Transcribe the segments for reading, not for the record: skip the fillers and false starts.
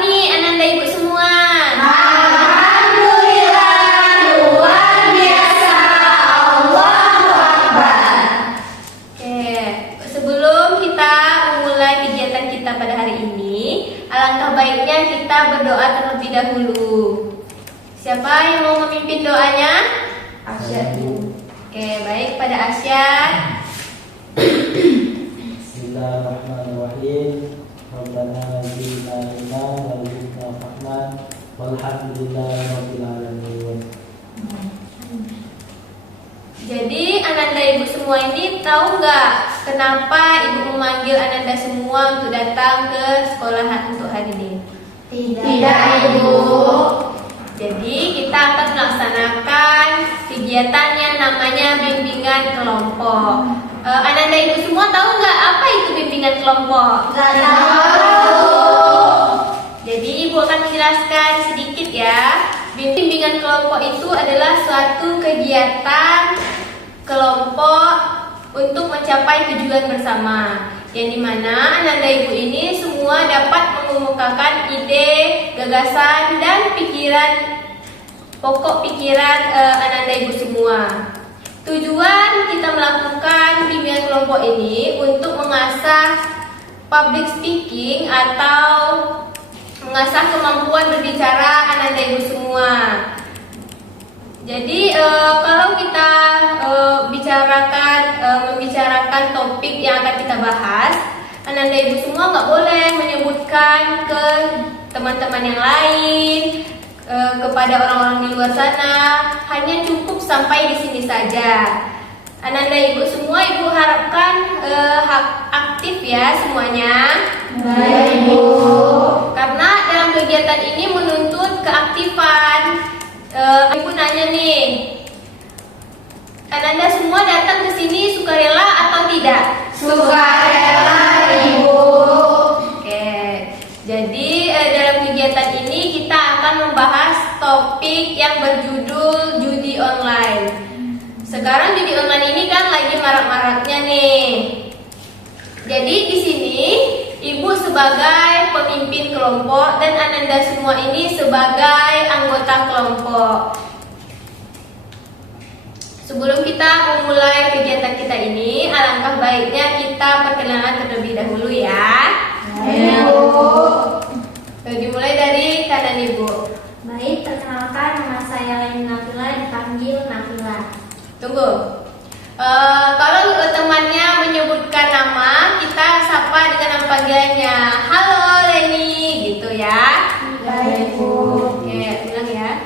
nih Ananda Ibu semua? Alhamdulillah, luar biasa, Allahu Akbar. Oke, sebelum kita memulai kegiatan kita pada hari ini, alangkah baiknya kita berdoa terlebih dahulu. Siapa yang mau memimpin doanya? Asya. Oke, baik, pada Asya. Bismillahirrahmanirrahim. Rabbana zidna ilma wa zidna fahman walhamdulillahirabbil alamin. Jadi Ananda Ibu semua ini tahu nggak kenapa Ibu memanggil Ananda semua untuk datang ke sekolah untuk hari ini? Tidak, Ibu. Jadi kita akan melaksanakan kegiatan yang namanya bimbingan kelompok. Ananda Ibu semua tahu nggak apa itu bimbingan kelompok? Nggak tahu. Jadi Ibu akan menjelaskan sedikit ya. Bimbingan kelompok itu adalah suatu kegiatan kelompok untuk mencapai tujuan bersama, yang dimana Ananda Ibu ini semua dapat mengemukakan ide, gagasan, dan pokok pikiran Ananda Ibu semua. Tujuan kita melakukan bimbingan kelompok ini untuk mengasah public speaking atau mengasah kemampuan berbicara Ananda Ibu semua. Jadi kalau kita membicarakan topik yang akan kita bahas, Ananda Ibu semua nggak boleh menyebutkan ke teman-teman yang lain, kepada orang-orang di luar sana. Hanya cukup sampai di sini saja. Ananda Ibu semua, Ibu harapkan aktif ya semuanya. Baik, Ibu. Karena dalam kegiatan ini menuntut keaktifan. Ibu nanya nih, Ananda semua datang ke sini sukarela atau tidak? Sukarela, Ibu. Oke, jadi dalam kegiatan ini kita akan membahas topik yang berjudul judi online. Sekarang judi online ini kan lagi marak-maraknya nih. Jadi di sini Ibu sebagai pemimpin kelompok dan Ananda semua ini sebagai anggota kelompok. Sebelum kita memulai kegiatan kita ini, alangkah baiknya kita perkenalan terlebih dahulu ya. Ibu. Dimulai dari kanan Ibu. Baik, perkenalkan, nama saya Lain Nafila, dipanggil Nafila. Tunggu. Kalau temannya menyebutkan nama, kita sapa dengan nama panggilannya. Halo Leni, gitu ya. Baik, Ibu. Oke, ulang ya.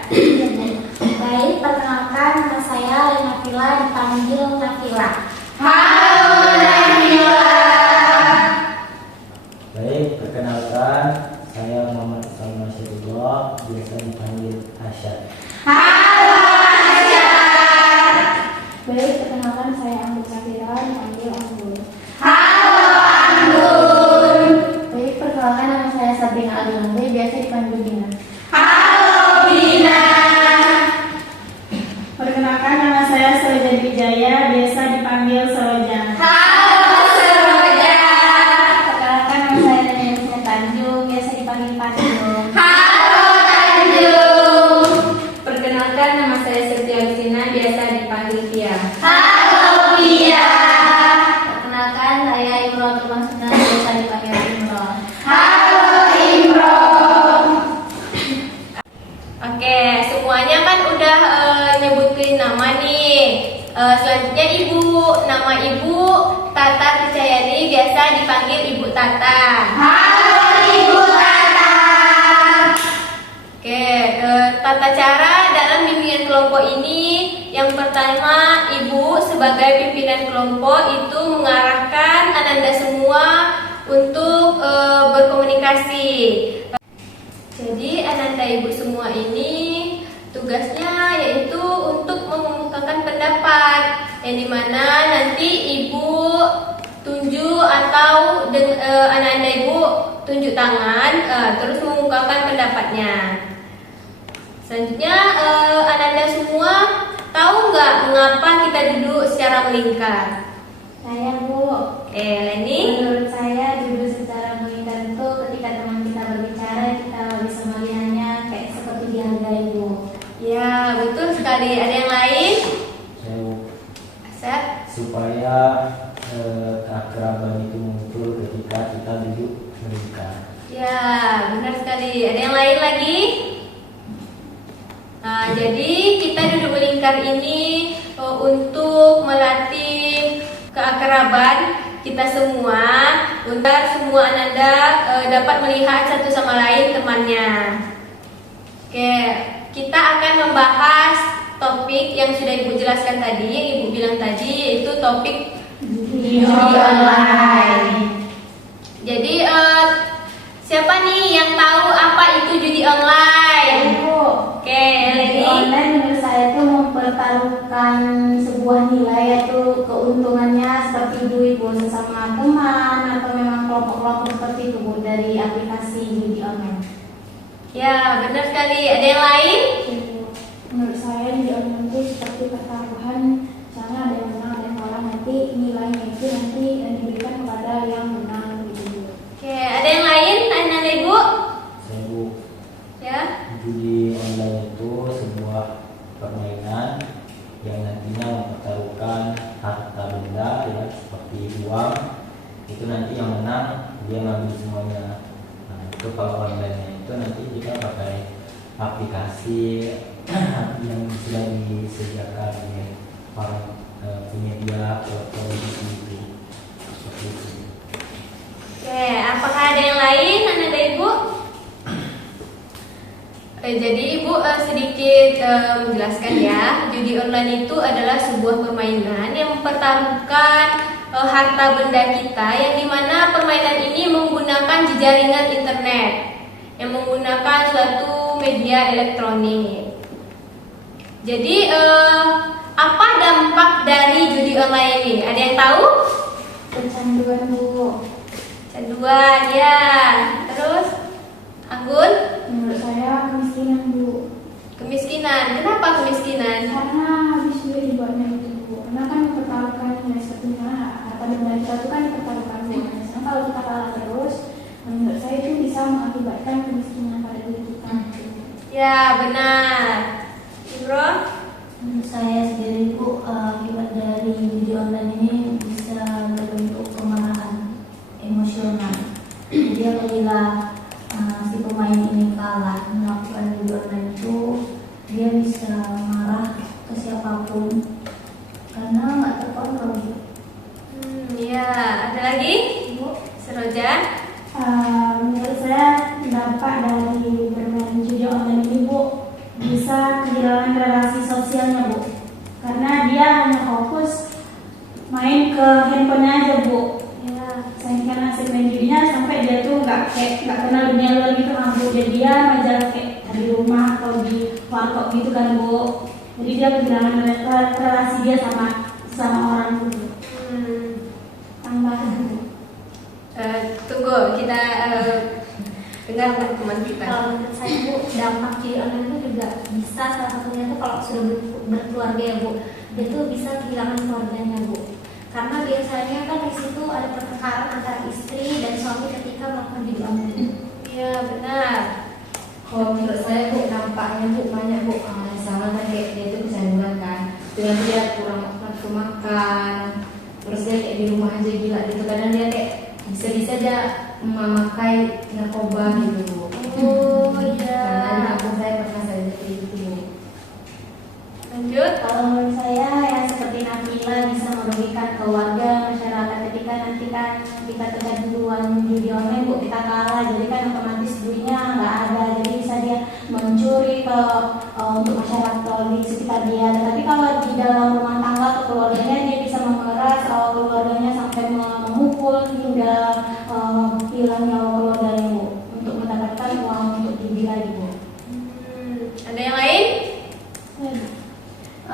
Baik, perkenalkan, nama saya Lain Nafila, dipanggil Nafila. Halo Nafila. Baik, perkenalkan, saya Muhammad Salman Syedullah, biasa dipanggil Asya. Halo Asya. Baik, perkenalkan, saya Anggun Safira, dipanggil Anggun. Halo Anggun. Baik, perkenalkan, nama saya Sabrina Adilangge, biasa dipanggil Bina. Halo Bina. Perkenalkan, nama saya Seroja Wijaya, biasa dipanggil Seroja. Halo Seroja. Perkenalkan, nama saya Daniel Tanjung, biasa dipanggil Tanjung. Halo Tanjung. Perkenalkan, nama saya Setia Lucina, biasa dipanggil Tia. Halo Pia. Perkenalkan, saya Imron Termasuna, biasa dipanggil Imron. Halo Imron. Oke, semuanya kan udah nyebutin nama nih. Selanjutnya Ibu, nama Ibu Tata Kicayani, biasa dipanggil Ibu Tata. Halo Ibu Tata. Oke, tata cara dalam bimbingan kelompok ini, yang pertama Ibu sebagai pimpinan kelompok itu mengarahkan Ananda semua untuk berkomunikasi. Jadi Ananda Ibu semua ini tugasnya yaitu untuk mengemukakan pendapat, yang dimana nanti Ibu tunjuk atau Ananda Ibu tunjuk tangan, terus mengungkapkan pendapatnya. Selanjutnya Ananda semua tahu nggak mengapa kita duduk secara melingkar? Saya, Bu. Leni? Menurut saya duduk secara melingkar itu ketika teman kita berbicara, kita sekali. Ada yang lain lagi? Nah, jadi kita duduk melingkar ini untuk melatih keakraban kita semua, agar semua ananda dapat melihat satu sama lain temannya. Oke, kita akan membahas topik yang sudah Ibu jelaskan tadi, yang Ibu bilang tadi, yaitu topik judi online. Jadi siapa nih yang tahu apa itu judi online? Ibu, Oke, judi Leni. online menurut saya itu mempertaruhkan sebuah nilai, yaitu keuntungannya seperti duit Bu, sesama teman atau memang kelompok-kelompok seperti itu Bu, dari aplikasi judi online. Ya, benar sekali. Ada yang lain? Menurut saya judi online itu seperti pertaruhan, misalnya ada yang menang, ada yang kalah, nanti nilainya itu nanti diberikan kepada yang menang gitu. Oke, ada yang lain? Anak Ibu? Saya Bu, Ya. judi online itu sebuah permainan yang nantinya mempertaruhkan harta benda ya seperti uang. Itu nanti yang menang dia ngambil semuanya. Nah, itu kalau online itu nanti kita pakai aplikasi yang sudah disediakan oleh para penyedia platform itu seperti itu. Oke, apakah ada yang lain? Anak Ibu? Jadi Ibu sedikit menjelaskan ya, judi online itu adalah sebuah permainan yang mempertaruhkan harta benda kita, yang dimana permainan ini menggunakan jaringan internet, yang menggunakan suatu media elektronik. Jadi apa dampak dari judi online ini? Ada yang tahu? Kecanduan Bu. Canduan ya. Terus Anggun? Menurut saya kemiskinan Bu. Kemiskinan. Kenapa kemiskinan? Karena habis duit dibuatnya itu Bu. Karena kan mempertaruhkan nilai sepertinya harta benda kita itu kan dipertaruhkan Bu. Misalnya kalau kita kalah terus, menurut saya itu bisa mengakibatkan kemiskinan pada diri kita. Ya benar. Ibro? Menurut saya sendiri Bu, akibat dari judi online ini bisa berbentuk kemarahan emosional. Jadi apabila si pemain ini kalah melakukan judi online itu, dia bisa marah ke siapapun karena nggak terkontrol. Ya, ada lagi? Bu, Seroja? menurut saya dampak dari bermain judi online ini Bu, bisa kehilangan relasi sosialnya Bu, karena dia hanya fokus main ke handphonenya aja Bu. Ya, saking asik main judinya sampai dia tuh nggak kenal dunia luar gitu kan Bu. Jadi dia aja kayak di rumah atau di warkop gitu kan Bu. Jadi dia kehilangan relasi dia sama orang Bu. Tambahan Bu. Tunggu, kita dengar teman kita. Kalau menurut saya Bu, dampak judi online itu juga bisa salah satunya itu kalau sudah berkeluarga ya Bu, dia tuh bisa kehilangan keluarganya Bu. Karena biasanya kan di situ ada pertengkaran antara istri dan suami ketika melakukan judi online. Iya benar. Kalau menurut saya Bu, dampaknya Bu banyak Bu. Misalnya kan dia itu kecanduan kan, dengan dia kurang makan, terus dia kayak di rumah aja gila gitu. Kadang dia kayak bisa-bisa aja memakai narkoba gitu Bu. Oh iya. Karena aku saya pernah saya jadi gitu Bu. Lanjut. Kalau menurut saya yang seperti Nabila bisa merugikan keluarga, masyarakat ketika nanti kan kita kecanduan judi online Bu, kita kalah, jadi kan otomatis duitnya nggak ada, jadi bisa dia mencuri untuk masyarakat di sekitar dia. Tapi kalau di dalam rumah tangga atau keluarganya dia bisa memeras keluarganya sampai memukul hingga hilang nyawa keluarganya Bu, untuk mendapatkan uang untuk judi lagi Bu. Ada yang lain?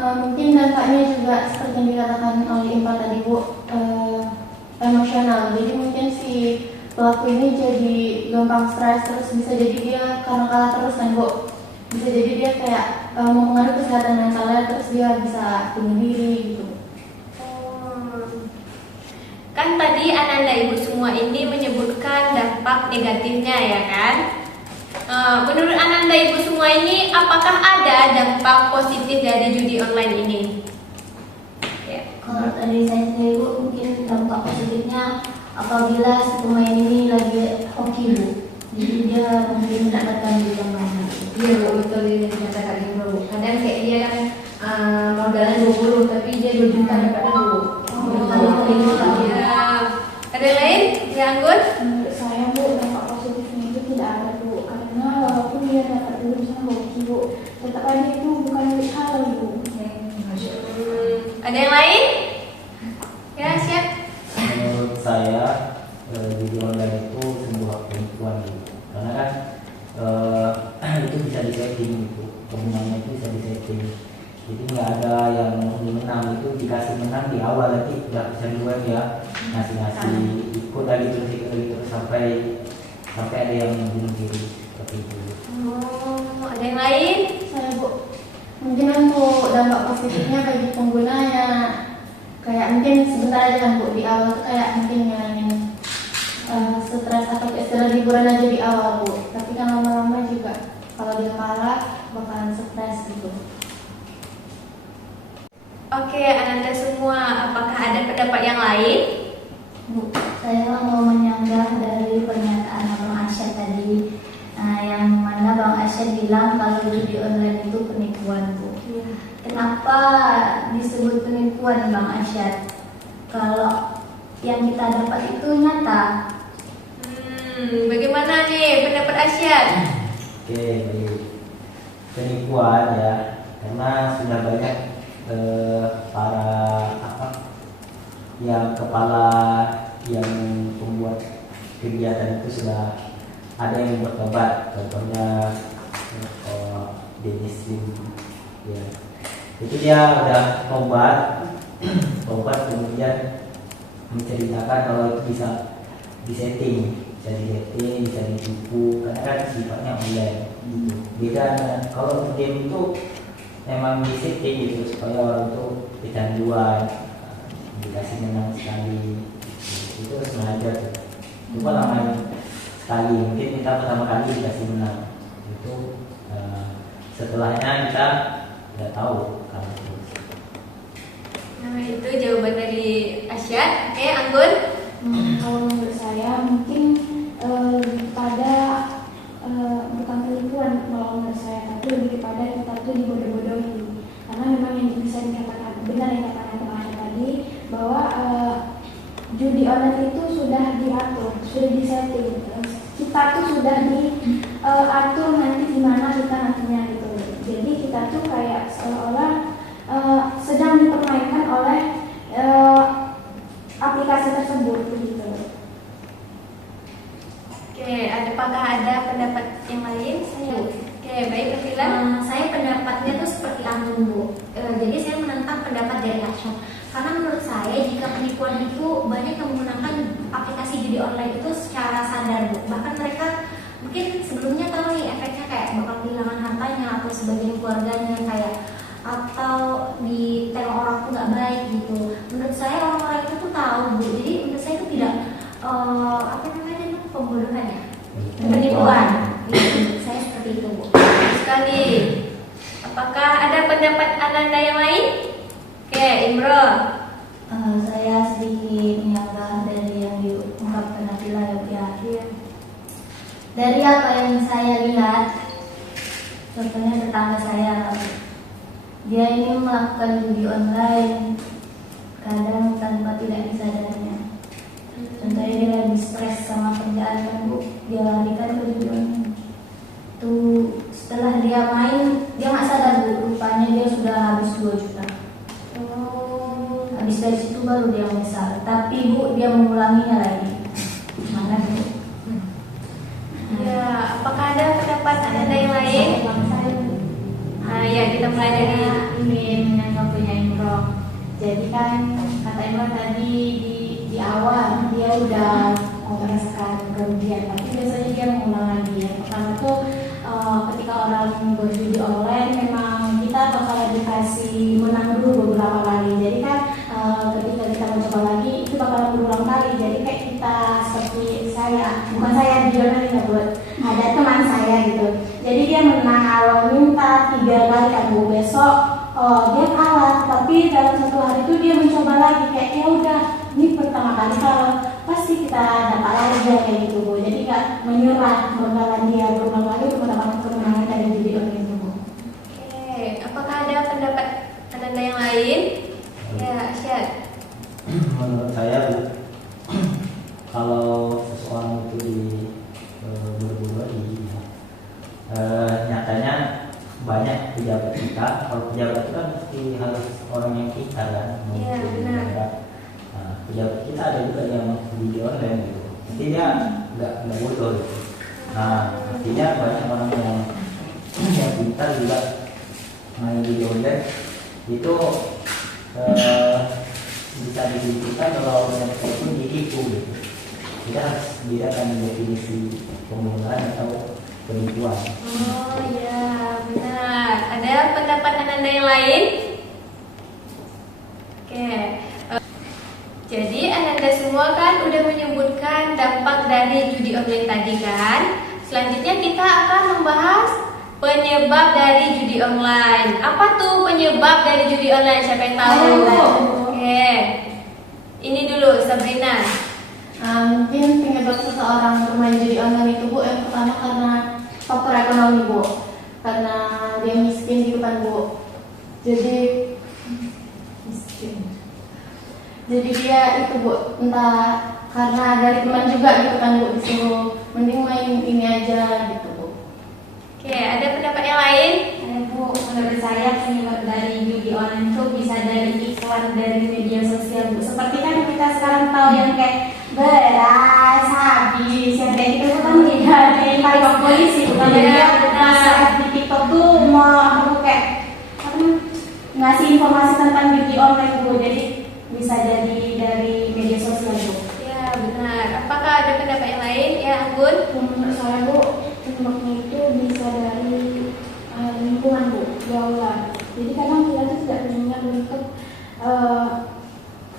Mungkin dampaknya juga seperti yang dikatakan oleh Impa tadi Bu, emosional. Jadi mungkin si pelaku ini jadi gampang stres, terus bisa jadi dia karena kalah terus kan Bu, bisa jadi dia kayak mempengaruhi kesehatan mentalnya, terus dia bisa bunuh diri gitu. Kan tadi Ananda Ibu semua ini menyebutkan dampak negatifnya ya kan? Menurut Ananda Ibu semua ini, apakah ada dampak positif dari judi online ini? Ya. Kalau dari saya sendiri Bu, mungkin dampak positifnya apabila si pemain ini lagi hoki Bu, jadi dia mungkin mendapat tetap aja itu bukan milik halal Bu. Ada yang lain? Ya, siap. Menurut saya judi online itu sebuah penipuan gitu. Karena kan itu bisa disetting gitu, kemenangannya itu bisa disetting. Jadi nggak ada yang menang, itu dikasih menang di awal, nanti udah kecanduan ya, ngasih ikut lagi terus sampai ada yang bunuh diri seperti itu. Oh, ada yang lain? Saya Bu, mungkin untuk dampak positifnya bagi penggunanya, kayak mungkin sebentar aja kan Bu, di awal tuh kayak mungkin ngilangin stres atau istilah liburan aja di awal Bu, tapi kan lama-lama juga kalau dia kalah bakalan stres gitu. Oke, Ananda semua, apakah ada pendapat yang lain? Bu, saya mau menyanggah dari pernyataan Abang Arsyad tadi, yang mana Bang Arsyad bilang kalau judi online itu penipuan Bu. Kenapa disebut penipuan Bang Arsyad? Kalau yang kita dapat itu nyata. Bagaimana nih pendapat Arsyad? Oke, baik. Penipuan ya, karena sudah banyak para yang kepala yang membuat kegiatan itu sudah ada yang bertobat, contohnya Dennis Lim ya, itu dia udah tobat kemudian menceritakan kalau itu bisa disetting, bisa ditipu karena kan sifatnya online gitu. Beda dengan kalau game itu memang disetting gitu supaya orang itu kecanduan, dikasih menang sekali itu sengaja tuh. Cuma namanya sekali, mungkin kita pertama kali dikasih menang itu, setelahnya kita nggak tahu kan itu. Nah, itu jawaban dari Arsyad. Oke, Anggun? Kalau menurut saya mungkin pada bukan penipuan kalau menurut saya, tapi lebih kepada kita tuh dibodoh-bodohi. Karena memang yang bisa dikatakan benar yang dikatakan teman tadi bahwa judi online itu sudah diatur, sudah disetting. Kita tuh sudah diatur nanti gimana kita nantinya gitu. Jadi kita tuh kayak seolah-olah sedang dipermainkan oleh aplikasi tersebut gitu. Oke, apakah ada pendapat yang lain? Oke, baik, Nabila. Saya pendapatnya tuh seperti Anggun Bu. Jadi saya menentang pendapat dari Arsyad. Karena menurut saya jika penipuan itu banyak yang menggunakan aplikasi judi online itu secara sadar Bu. Bahkan mereka mungkin sebelumnya tahu nih efeknya kayak bakal kehilangan hartanya atau sebagian keluarganya kayak atau ditengok orang tuh nggak baik gitu. Menurut saya orang-orang itu tuh tahu Bu. Jadi menurut saya itu tidak apa namanya itu pembodohan ya, penipuan. Saya seperti itu Bu. Sekali. Apakah ada pendapat Ananda yang lain? Oke, Imro. Saya sedikit menyanggah dari yang diungkapkan Nabila ya Bu ya. Dari apa yang saya lihat, contohnya tetangga saya lah, Bu. Dia ini melakukan judi online kadang tanpa tidak disadarinya. Contohnya dia lagi stres sama kerjaan kan Bu, dia larikan ke judi online. Tuh setelah dia main, dia nggak sadar Bu, rupanya dia sudah habis 2 juta. Habis dari situ baru dia menyesal. Tapi Bu, dia mengulanginya lagi. Mana Bu? Ya, apakah ada pendapat Ananda yang lain? Ya, kita mulai dari ingin menanggapinya Imro. Jadi kan kata Imro tadi di awal dia udah merasakan kerugian, tapi biasanya dia mengulang lagi ya. Pertama tuh ketika orang berjudi online memang kita bakal dikasih menang dulu beberapa kali. Jadi kan ketika kita mencoba lagi itu bakalan berulang kali. Jadi kayak kita seperti saya, bukan saya di jurnal ya buat ada teman saya gitu. Jadi dia menang awal minta 3 kali kan Bu, besok dia kalah, tapi dalam 1 hari itu dia mencoba lagi kayak ya udah ini pertama kali kalau pasti kita dapat lagi kayak gitu Bu. Jadi nggak menyerah, bakalan dia berulang kali untuk mendapatkan kemenangan dari judi online itu Bu. Oke, apakah ada pendapat Ananda yang lain? Ya, Arsyad. Menurut saya kalau seseorang itu berbodohi, nyatanya banyak pejabat kita. Kalau pejabat itu kan mesti harus orang yang pintar kan. Iya, benar. Nah, pejabat kita ada juga yang video online gitu. Nanti dia nggak bodoh gitu. Nah, artinya banyak orang yang pintar juga main video online itu bisa dibuktikan kalau mereka itu ditipu gitu. Dia akan definisi pembunuhan atau penipuan. Oh iya, benar. Ada pendapat Ananda yang lain? Oke. Jadi Ananda semua kan udah menyebutkan dampak dari judi online tadi kan. Selanjutnya kita akan membahas penyebab dari judi online. Apa tuh penyebab dari judi online? Siapa yang tahu? Oke. Ini dulu Sabrina. Mungkin penyebab seseorang bermain judi online itu Bu, yang pertama karena faktor ekonomi Bu, karena dia miskin gitu kan Bu. Jadi miskin. Jadi dia itu Bu, entah karena dari teman juga gitu kan Bu, disuruh mending main ini aja gitu Bu. Oke, ada pendapat yang lain? Bu, menurut saya penyebab dari judi online itu bisa dari iklan dari media sosial Bu. Seperti kan kita sekarang tahu yang kayak beras habis, yang kayak gitu kan tidak ditangkap polisi, bukan dia masuk di TikTok tuh mau apa kayak ngasih informasi tentang judi online Bu. Jadi bisa jadi dari media sosial Bu. Ya benar. Apakah ada pendapat yang lain? Ya Anggun. Menurut saya Bu, penyebabnya itu bisa dari lingkungan Bu, jauhan. Jadi kadang kita tuh tidak punya untuk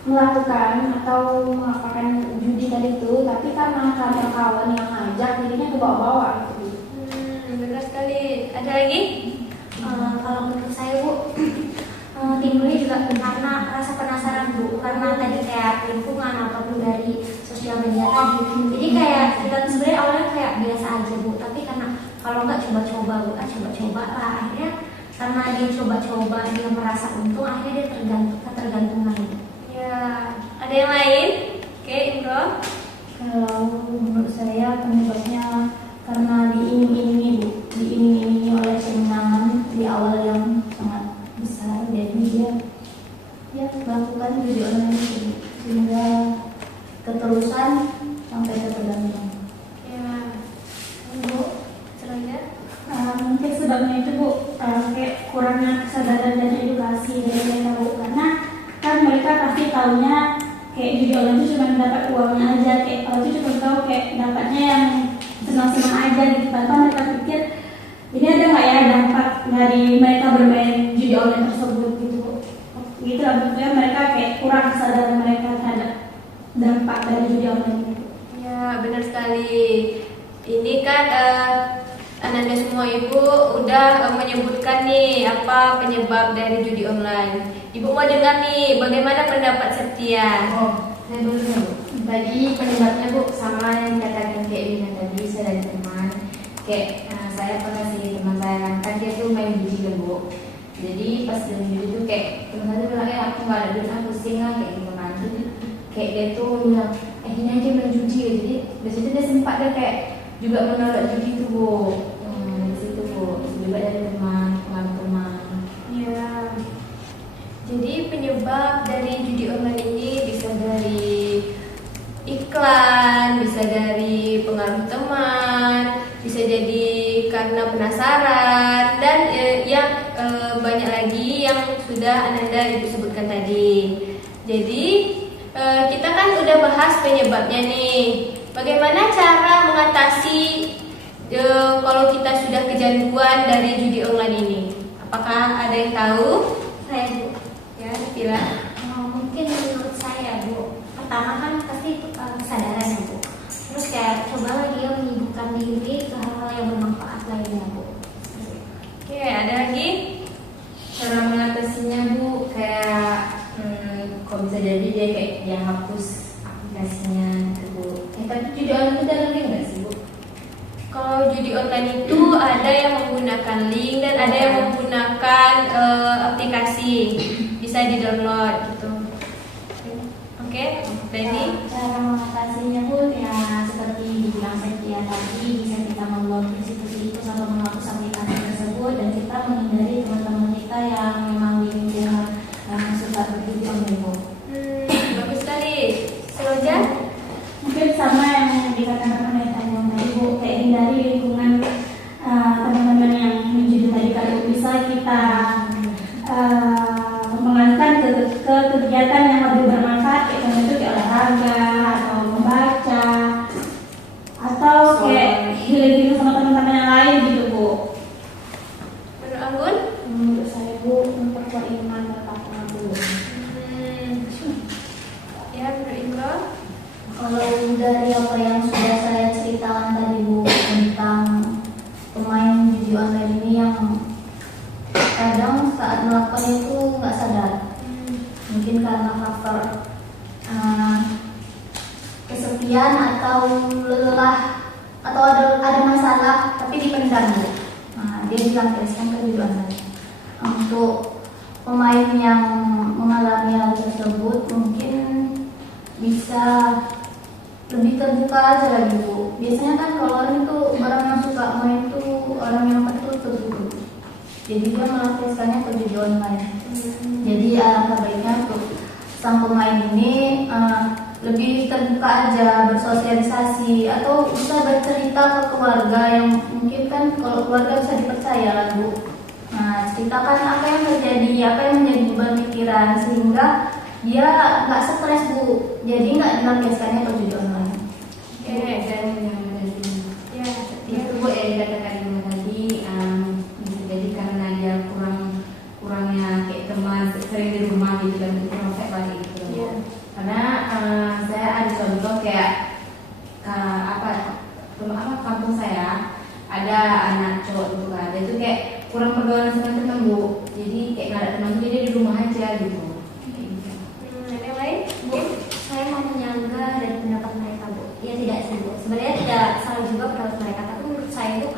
melakukan atau mengapakan judi tadi itu, tapi karena kawan-kawan yang ngajak jadinya ke bawah-bawah gitu. Benar sekali. Ada lagi? Kalau menurut saya Bu, timbulnya juga karena rasa penasaran Bu, karena tadi kayak lingkungan ataupun dari sosial media tadi. Jadi kayak kita tuh sebenarnya awalnya kayak biasa aja Bu, tapi karena kalau nggak coba-coba Bu, coba-coba lah, akhirnya karena dia coba-coba dia merasa untung, akhirnya dia ketergantungan Bu. Ya. Ada yang lain? Oke, Imron. Kalau menurut saya penyebabnya karena diiming-imingi Bu, diiming-imingi oleh kemenangan di awal yang sangat besar, jadi dia melakukan judi online itu Bu, sehingga keterusan sampai ketergantungan. Ya. Bu, selanjutnya. Mungkin sebabnya itu Bu, kayak kurangnya kesadaran dan edukasi dari mereka Bu, karena kan mereka pasti taunya kayak judi online itu cuma dapat uangnya aja, kayak kalau itu cuma tahu kayak dapatnya yang senang-senang aja gitu, tanpa mereka pikir ini ada nggak ya dampak dari mereka bermain judi online tersebut gitu Bu. Gitu lah, maksudnya mereka kayak kurang kesadaran mereka terhadap dampak dari judi online itu. Ya, benar sekali. Ini kan Ananda semua Ibu udah menyebutkan nih apa penyebab dari judi online. Ibu mau dengar nih bagaimana pendapat Septian. Saya dulu Bu. Tadi penyebabnya Bu sama yang dikatakan kayak Bina tadi, saya dari teman. Kayak saya pernah sih teman saya kan dia tuh main judi kan Bu. Jadi pas main judi tuh kayak teman saya bilang aku nggak ada duit, aku pusing lah kayak gitu kan. Jadi kayak dia tuh bilang ini aja main judi. Jadi dari situ dia sempat dia kayak juga menolak judi tuh Bu. Di situ Bu, juga dari teman-teman. Ya. Jadi penyebab dari judi online ini bisa dari iklan, bisa dari pengaruh teman, bisa jadi karena penasaran, dan yang banyak lagi yang sudah Ananda Ibu sebutkan tadi. Jadi kita kan udah bahas penyebabnya nih. Bagaimana cara mengatasi kalau kita sudah kecanduan dari judi online ini? Apakah ada yang tahu? Saya Bu. Ya, Tila. Mungkin menurut saya Bu, pertama kan pasti itu kesadaran ya Bu. Terus kayak cobalah dia menyibukkan diri ke hal-hal yang bermanfaat lainnya Bu. Oke, ada lagi? Cara mengatasinya Bu kayak kok bisa jadi dia kayak dia hapus aplikasinya gitu Bu. Tapi judi online itu ada link nggak sih Bu? Kalau judi online itu ada yang menggunakan link dan ada yang menggunakan aplikasi, bisa di-download gitu. Oke, Benny. Cara mengatasinya Bu ya seperti dibilang Setia tadi, bisa kita memblokir situs-situs atau menghapus aplikasi tersebut dan kita judi online ini yang kadang saat melakukannya itu nggak sadar. Mungkin karena faktor kesepian atau lelah atau ada masalah tapi dipendam. Nah, dia dilampiaskan ke judi online. Untuk pemain yang mengalami hal tersebut mungkin bisa lebih terbuka aja lagi Bu. Biasanya kan kalau orang itu orang yang suka main itu orang yang tertutup gitu. Jadi dia melampiaskannya ke judi online. Jadi alangkah baiknya untuk sang pemain ini lebih terbuka aja, bersosialisasi atau bisa bercerita ke keluarga yang mungkin kan kalau keluarga bisa dipercaya lah Bu. Nah, ceritakan apa yang terjadi, apa yang menjadi beban pikiran sehingga dia nggak stres Bu. Jadi nggak dilampiaskannya ke judi online. Oke, dan yang tadi ya itu Bu yang dikatakan Ibu tadi bisa jadi karena dia kurangnya kayak teman sering di rumah gitu dan kurang sehat lagi gitu. Iya. Karena saya ada contoh kayak kampung saya ada anak cowok gitu kan, dia itu kayak kurang pergaulan sama teman Bu. Jadi kayak nggak ada teman tuh jadi di rumah aja gitu. Ada yang lain? Bu, saya mau menyanggah dari pendapat mereka Bu. Ya tidak sih Bu, sebenarnya tidak salah juga pendapat mereka, tapi menurut saya itu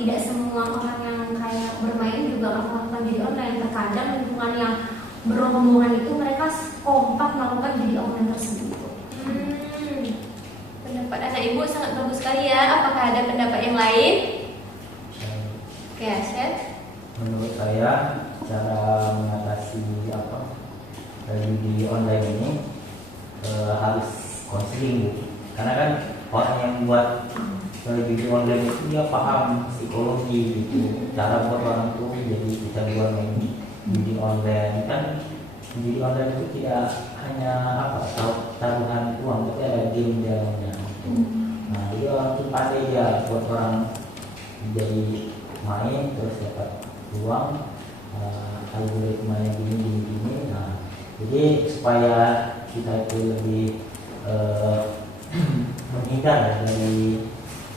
tidak semua orang yang kayak bermain juga melakukan judi online. Terkadang lingkungan yang berombongan itu mereka kompak melakukan judi online tersebut Bu. Pendapat anak ibu sangat bagus sekali ya. Apakah ada pendapat yang lain? Oke, Asyad. Menurut saya cara mengatasi judi online ini harus konseling Bu. Karena kan orang yang buat judi online itu dia paham psikologi gitu, cara buat orang tuh jadi kita buat main judi online. Kan judi online itu tidak hanya taruhan uang, tapi ada game dalamnya. Nah, jadi orang tuh pandai dia buat orang jadi main terus dapat uang, algoritmanya gini. Nah, jadi supaya kita itu lebih menghindar dari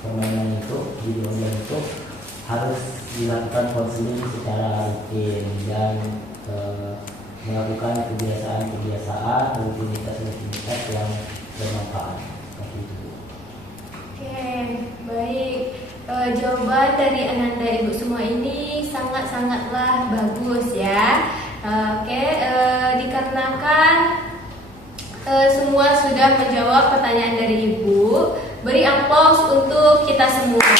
permainan itu, judi online itu harus dilakukan konseling secara rutin dan melakukan kebiasaan rutinitas yang bermanfaat. Seperti itu. Oke, baik. Jawaban dari Ananda ibu semua ini sangatlah bagus ya. Dikarenakan semua sudah menjawab pertanyaan dari ibu, beri aplaus untuk kita semua.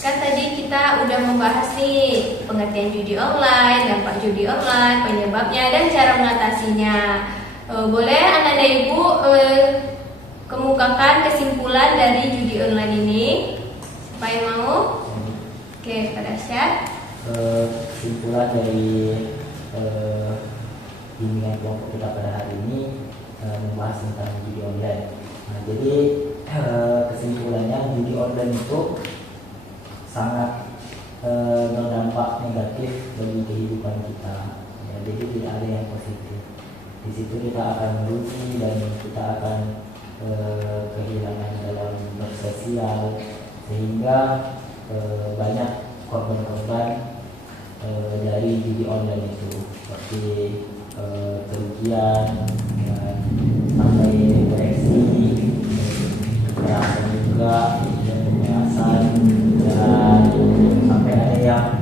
Kan tadi kita udah membahas nih pengertian judi online, dampak judi online, penyebabnya dan cara mengatasinya. Boleh Ananda ibu kemukakan kesimpulan dari judi online ini? Siapa yang mau? Oke, pada Syed. Kesimpulan dari bimbingan kelompok kita pada hari ini membahas tentang judi online. Nah, jadi kesimpulannya judi online itu sangat berdampak negatif bagi kehidupan kita. Ya, jadi tidak ada yang positif. Di situ kita akan merugi dan kita akan kehilangan dalam bersosial, sehingga banyak korban-korban dari judi online itu seperti kerugian dan sampai depresi, kekerasan juga, dan pemerasan, dan sampai ada yang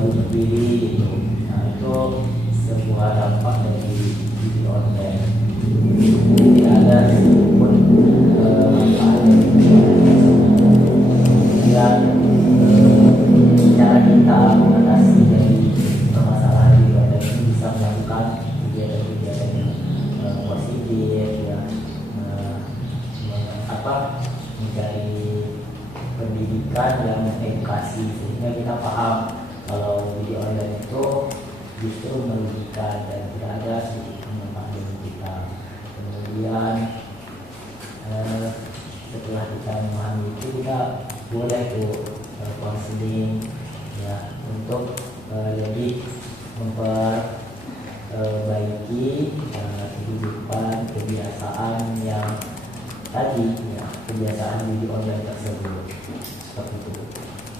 bunuh diri. Nah, itu sebuah dampak dari judi online. Tidak ada pun manfaat. Dan cara kita mengatasi dari permasalahan judi online ini bisa melakukan kegiatan-kegiatan yang positif, ya, mencari pendidikan yang mengedukasi sehingga kita paham kalau judi online itu justru merugikan dan tidak ada sedikit manfaat bagi kita. Kemudian setelah kita memahami itu, kita boleh tuh konseling ya untuk jadi memperbaiki kehidupan kebiasaan yang tadi ya kebiasaan judi online tersebut. Seperti itu.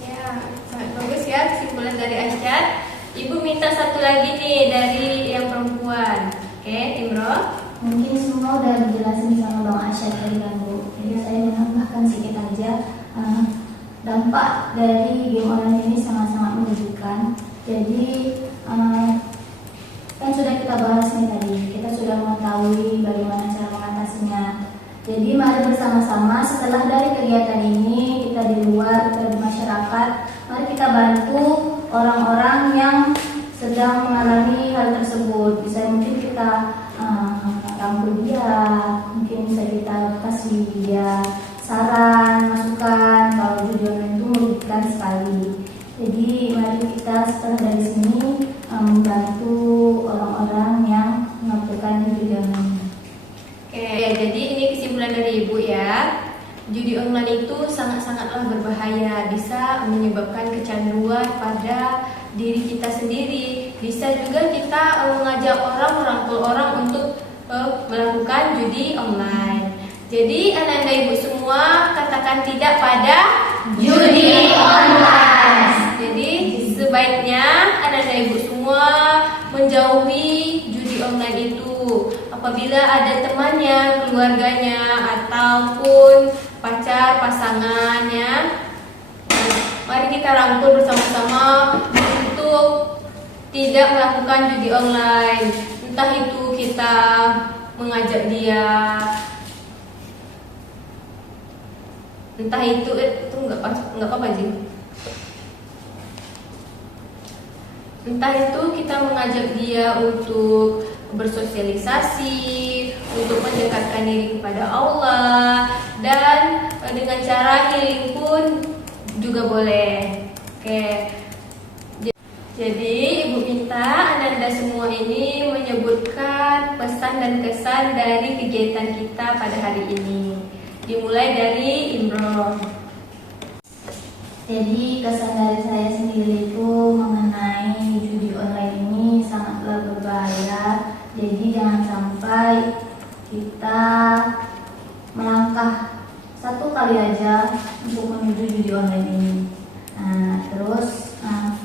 Ya, sangat bagus ya kesimpulan dari Ancat. Ibu minta satu lagi nih dari yang perempuan. Oke, Imro. Mungkin semua udah dijelasin sama Bang Asyad tadi kan Bu. Jadi saya menambahkan sedikit aja. Dampak dari game online ini sangat-sangat merugikan. Jadi kan sudah kita bahas nih tadi, kita sudah mengetahui bagaimana cara mengatasinya. Jadi mari bersama-sama setelah dari kegiatan ini kita di luar, kita di masyarakat, mari kita bantu orang-orang yang sedang mengalami hal tersebut. Bisa mungkin kita rangkul dia, mungkin bisa kita kasih dia saran, masukan kalau judi online itu merugikan sekali. Jadi mari kita setelah dari sini membantu orang-orang yang melakukan judi online. Oke, ya, jadi ini kesimpulan dari Ibu ya. Judi online itu sangat-sangatlah berbahaya, bisa menyebabkan kecanduan pada diri kita sendiri. Bisa juga kita mengajak orang, merangkul orang untuk melakukan judi online. Jadi anak-anak Ibu semua katakan tidak pada Judi online. Jadi sebaiknya anak-anak Ibu semua menjauhi judi online itu. Apabila ada temannya, keluarganya, ataupun pacar, pasangannya, mari kita rangkul bersama-sama untuk tidak melakukan judi online. Entah itu kita mengajak dia, entah itu nggak apa-apa Ji. Entah itu kita mengajak dia untuk bersosialisasi, untuk mendekatkan diri kepada Allah, dan dengan cara healing pun juga boleh. Oke. Jadi Ibu minta Anda semua ini menyebutkan pesan dan kesan dari kegiatan kita pada hari ini. Dimulai dari Imron. Jadi kesan dari saya sendiri itu mengenai judi online ini sangatlah berbahaya. Jadi jangan sampai kita melangkah satu kali aja untuk menuju judi online ini.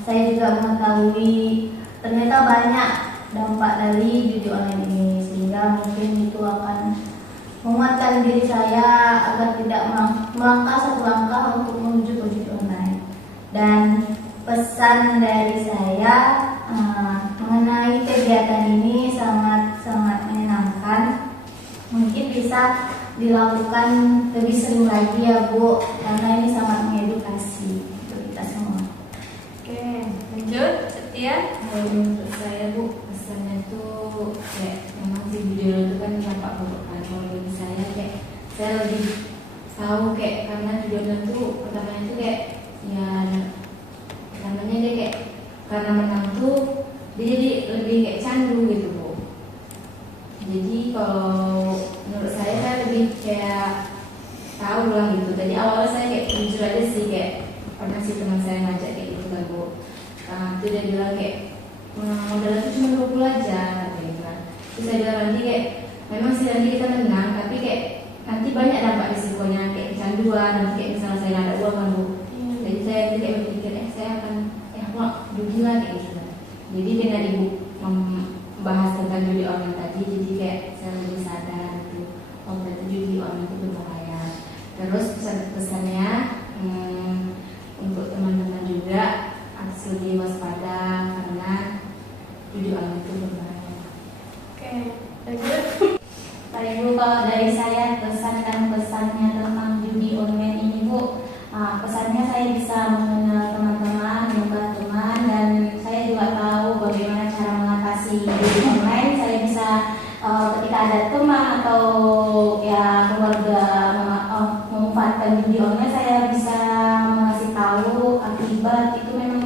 Saya juga mengetahui ternyata banyak dampak dari judi online ini, sehingga mungkin itu akan menguatkan diri saya agar tidak melangkah satu langkah untuk menuju ke judi online. Dan pesan dari saya mengenai kegiatan ini sangat-sangat menyenangkan. Mungkin bisa dilakukan lebih sering lagi ya Bu, karena ini sangat mengedukasi untuk kita semua. Oke, lanjut Setia. Menurut saya Bu, pesannya tuh kayak memang sih judi itu kan dampak buruk kan. Kalau bagi saya kayak saya lebih tahu kayak karena judi online tuh pertamanya tuh kayak ya namanya dia kayak karena menang tuh dia jadi lebih kayak candu gitu Bu. Jadi kalau menurut saya lebih kayak tahu lah gitu. Tadi awalnya saya kayak jujur aja sih kayak pernah sih teman saya ngajak kayak gitu kan Bu. Itu dia bilang kayak modalnya tuh cuma 20 aja gitu kan. Terus saya bilang nanti kayak memang sih nanti kita menang tapi kayak nanti banyak dampak risikonya kayak kecanduan, nanti kayak misalnya saya nggak ada uang kan Bu. Jadi saya kayak berpikir saya akan mau judi lah kayak gitu. Jadi dengan Ibu membahas tentang judi online tadi, jadi kayak saya lebih sadar gitu. Oh berarti judi online itu berbahaya. Terus pesan-pesannya untuk teman-teman juga harus lebih waspada karena judi online itu berbahaya. Oke, lanjut. Pak Ibu, kalau dari saya pesan dan pesannya tentang judi online ini Bu, pesannya saya bisa mengenal teman-teman, menambah teman, dan saya juga tahu bagaimana cara mengatasi judi online. Saya bisa ketika ada teman atau ya keluarga memanfaatkan judi online, saya bisa mengasih tahu akibat itu memang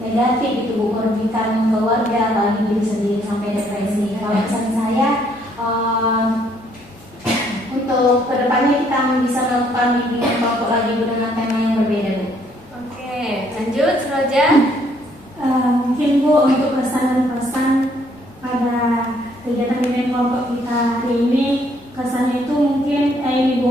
negatif itu Bu, merugikan keluarga, apalagi diri sendiri sampai depresi. Kalau pesan saya untuk kedepannya kita bisa melakukan bimbingan kelompok lagi dengan tema yang berbeda Bu. Oke, lanjut Roja. Mungkin Bu untuk pesan dan pesan pada kegiatan bimbingan kelompok kita hari ini, kesannya itu mungkin ini Bu,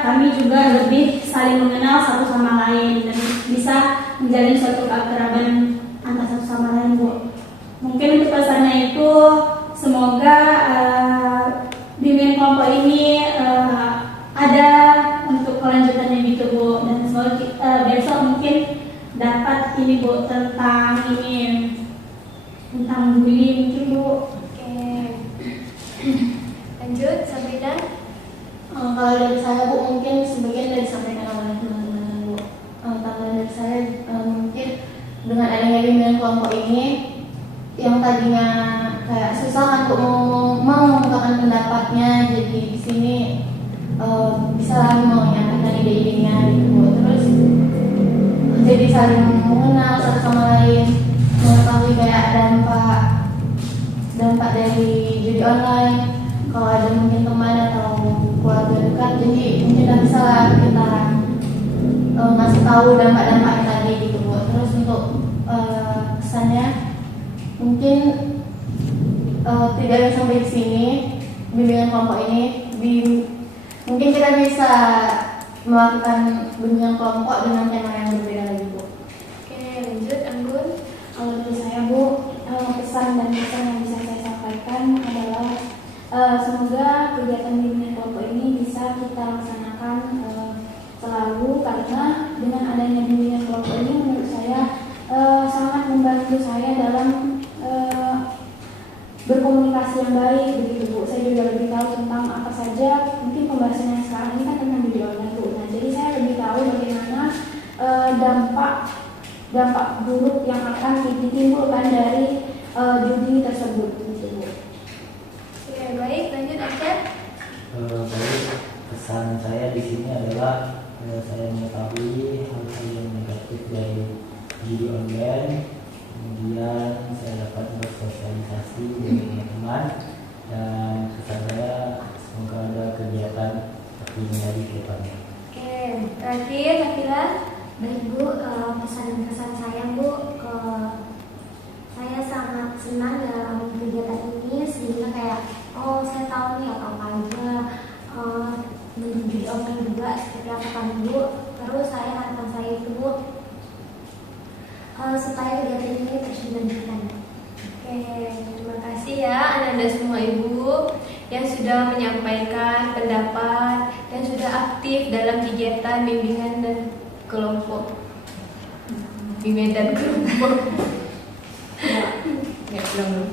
kami juga lebih saling mengenal satu sama lain dan bisa menjalin suatu keakraban antara satu sama lain, Bu. Mungkin untuk pesannya itu semoga bimbingan kelompok ini ada untuk kelanjutannya gitu, Bu, dan semoga besok mungkin dapat ini, Bu, tentang bullying mungkin, Bu. Oke. Lanjut, Sabrina. Kalau dari saya, Bu, mungkin sebagian dari disampaikan oleh teman-teman, Bu. Tambahan dari saya, mungkin dengan adanya bimbingan kelompok ini, yang tadinya kayak susah kan untuk mau mengungkapkan pendapatnya, jadi di sini bisa lagi mau menyampaikan ide-idenya gitu, Bu. Terus jadi saling mengenal satu sama lain, mengetahui kayak dampak dari judi online. Kalau ada mungkin teman atau keluarga dekat, jadi mungkin bisa lah kita ngasih tahu dampak-dampaknya tadi gitu, Bu. Terus untuk kesannya mungkin tidak ada sampai di sini bimbingan kelompok ini. Mungkin kita bisa melakukan bimbingan kelompok dengan tema yang berbeda lagi, Bu. Oke, lanjut, Anggun. Kalau dari saya, Bu, pesan dan pesan yang bisa saya sampaikan adalah semoga kegiatan bimbingan kelompok ini bisa kita laksanakan selalu, karena dengan adanya bimbingan kelompok ini menurut saya sangat membantu saya dalam berkomunikasi yang baik begitu, Bu. Saya juga lebih tahu tentang apa saja, mungkin pembahasan yang sekarang ini kan tentang judi online, Bu. Nah, jadi saya lebih tahu bagaimana dampak buruk yang akan ditimbulkan dari judi tersebut gitu, Bu. Oke, baik, lanjut, Aceh. Baik, pesan saya di sini adalah saya mengetahui hal-hal yang negatif dari judi online, kemudian saya dapat bersosialisasi dengan teman-teman, dan pesan saya semoga ada kegiatan seperti ini lagi ke depannya. Oke, terakhir, Nabila. Baik, Bu, pesan dan kesan saya, Bu, saya sangat senang dalam kegiatan ini, sehingga kayak saya tahu nih apa aja menjadi online juga seperti apa kan, Bu. Terus harapan saya itu, Bu, supaya kegiatan ini terus dilanjutkan. Oke, terima kasih ya Anda semua Ibu yang sudah menyampaikan pendapat dan sudah aktif dalam kegiatan bimbingan dan kelompok. Bimbingan dan kelompok. Ya, belum.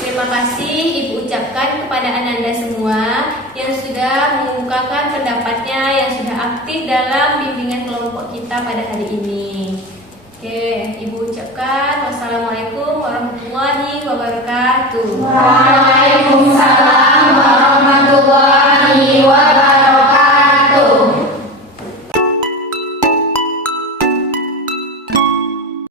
Terima kasih Ibu ucapkan kepada Anda semua yang sudah mengungkapkan pendapatnya, yang sudah aktif dalam bimbingan kelompok kita pada hari ini. Oke, Ibu ucapkan wassalamualaikum warahmatullahi wabarakatuh. Waalaikumsalam.